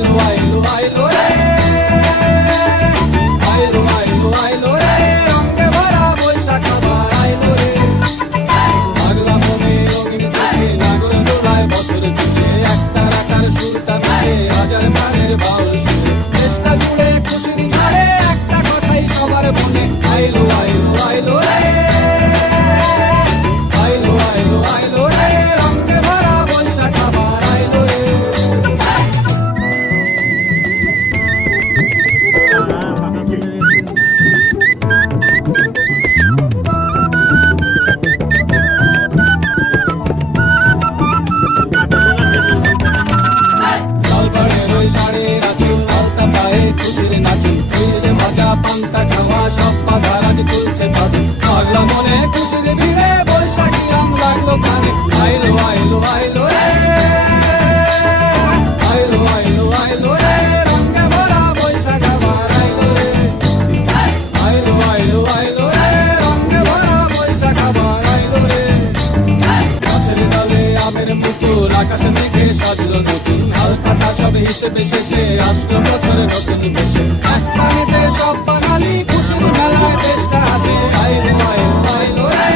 আইলো আইলো আইলো রে, আইলো আইলো আইলো রে, রঙে ভরা বৈশাখ আবার আইলো রে। পাগলা মনে রঙিন চোখে নাগর দোলায় বছর জুড়ে, একটা রাখার সুরটা মিশে হাজার প্রাণের বাউল সুরে। দেশটা জুড়ে খুশির ঝড়ে একটা কথাই সবার মনে, আইলো আইলো আইলো রে, আইলো আইলো আইলো রে, রঙে ভরা বৈশাখ আবার আইলো রে। লালবাড়ির ওই শাড়ির আঁচল, আলতা পায়ে খুশির নাচল, ইলিশে ভাজা পান্তা খাওয়া সব বাধার আজ তুলছে পাদু। পাগলা মনে খুশির ভিড়ে বৈশাখী রং লাগলো প্রাণে, আইলো আইলো আইলো রে, আইলো আইলো আইলো রে, রঙে ভরা বৈশাখ আবার আইলো রে। আইলো আইলো আইলো রে, রঙে ভরা বৈশাখ আবার আইলো রে। গাছের ডালে আমের মুকুল, আকাশে মেঘে সাজলো নতুন, হাল কাটা সব হিসেবে শেষে আসলো বছরের নতুন বেশে। এক পানিতে সব বাঙালি খুশির মেলায় দেশটা হাসে, আইলো আইলো আইলো রে,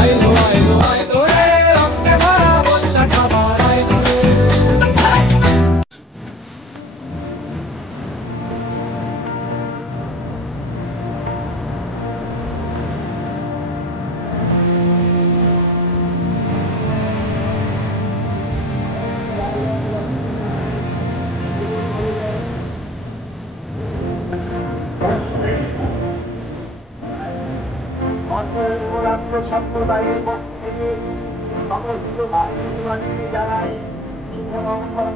আইলো আইলো আইলো রে, রঙে ভরা বৈশাখ আবার আইলো রে। সম্প্রদায়ের পক্ষ থেকে সমস্ত ভারতীয়কে জানাই শুভমঙ্গল।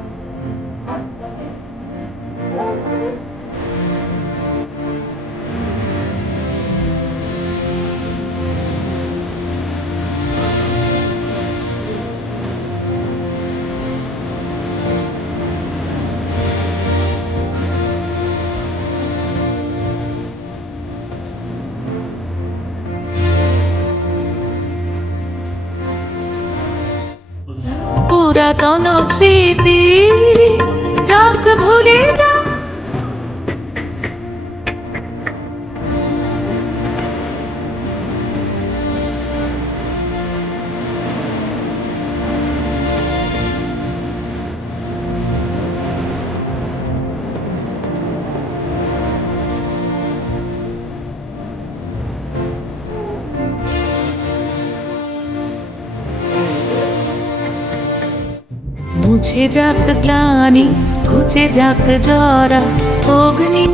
পুরাতন স্মৃতি যাক ভুলে যা, মুছে যাক গ্লানি, ঘুচে যাক জরা অগ্নি।